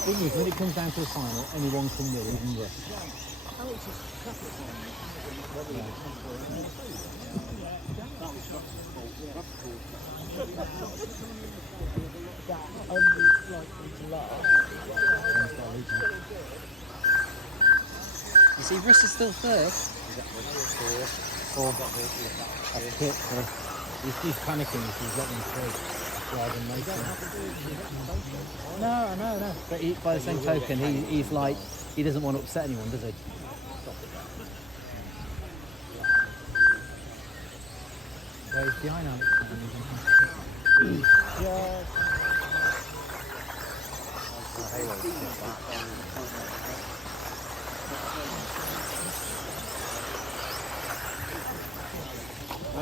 thing is, when it comes down to the final, anyone can win, even Russ. You see, Russ is still third. He's panicking if he's letting him through. Rather than making. No. But by the same token, he's like, he doesn't want to upset anyone, does he? Well, he's behind Alex. Yeah.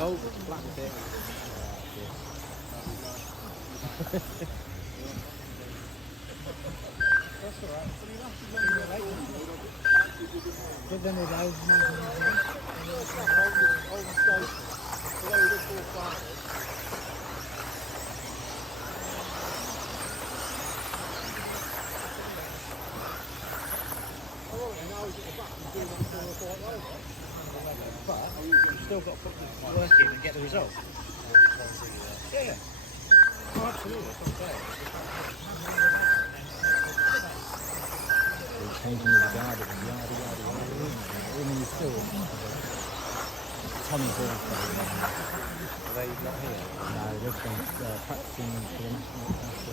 Oh, black bit. That's alright. But then it has but you've still got to put the work in and get the result. Yeah. Oh, absolutely, that's what I'm saying. They're changing the Yardy. I mean, he's still Tommy Hall. Are they not here? No, they've been practicing for the national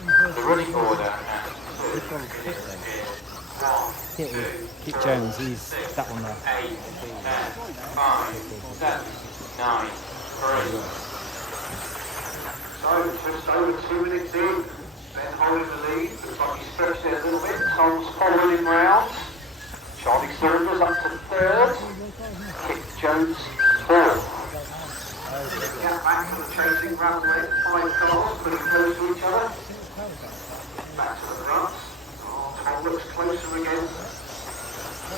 The running order. Kit Jones, he's that one there. 8, 10, 5, 7, 9, 3. So, just over 2 minutes in, Ben holding the lead, looks like he's stretched it a little bit. Tom's following him round. Charlie Saunders up to third. Kit Jones fourth. Get back to the chasing runway, 5 cars, pretty close to each other. Back to the front. Tom looks closer again.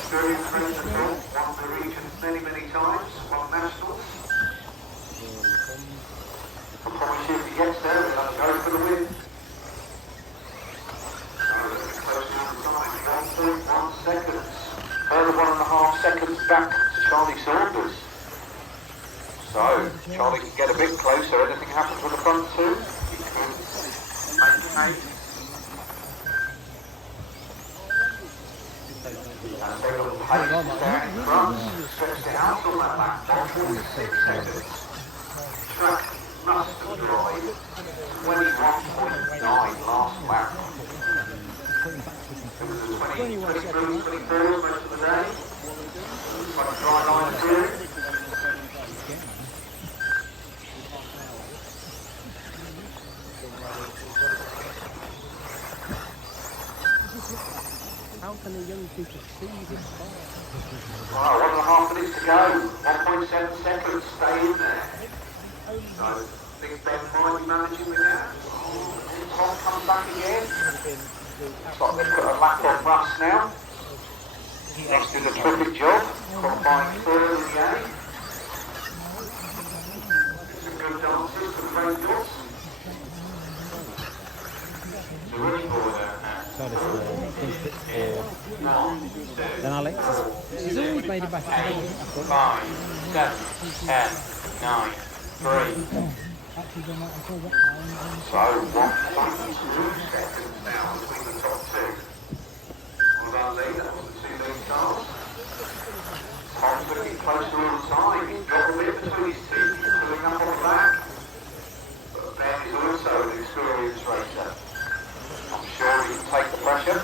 Very friends and all. Won the region many times. Won nationals. I promise you if he gets there, he'll go for the win. Close to the time. 1.1 seconds. Further 1.5 seconds back to Charlie Saunders. So, Charlie can get a bit closer. Anything happens with the front two? He can maintain. And they're on pace down in front. Stretched it out on that lap. 1.6 seconds. Track must have drive. 21.9 last lap. It was a 23, 24 most of the day. Like a dry line through. How can the young people see this far? Right, 1.5 minutes to go. 1.7 seconds. Stay in there. So, Big Ben might be managing the gap. Tom comes back again. Looks like they've put a lap on Russ now. Next did a terrific job. Qualifying third in the A. Some good dances, some great dots. The running order. So this then Alex, he's always made it back. 8, 5, 7, 10, 9, 3. So 1.2 seconds now between the top two. Well done, Lee. That was the 2 lead cars. Tom's going to be closer all the time. He's got a bit between his teeth. He's pulling up on the back. But Ben is also an experienced racer. I'm sure he can take the pressure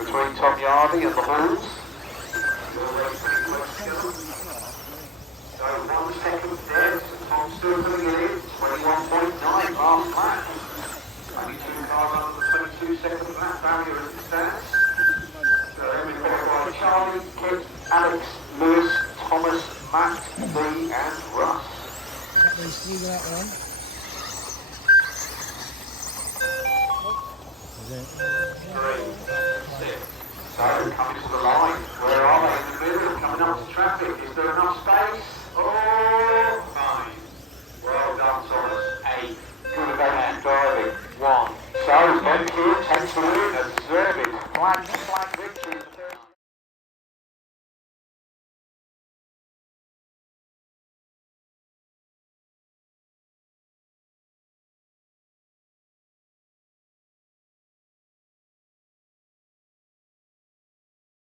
between Tom Yardy and the Halls. So 1 second dead. Tom's still putting it in. 21.9 last lap. Only 2 cars under the 22 second lap barrier as it stands. So we qualify Charlie, Kit, Alex, Lewis, Thomas, Matt, Lee and Russ. That those 3 go out there. 3, 6. So coming to the line.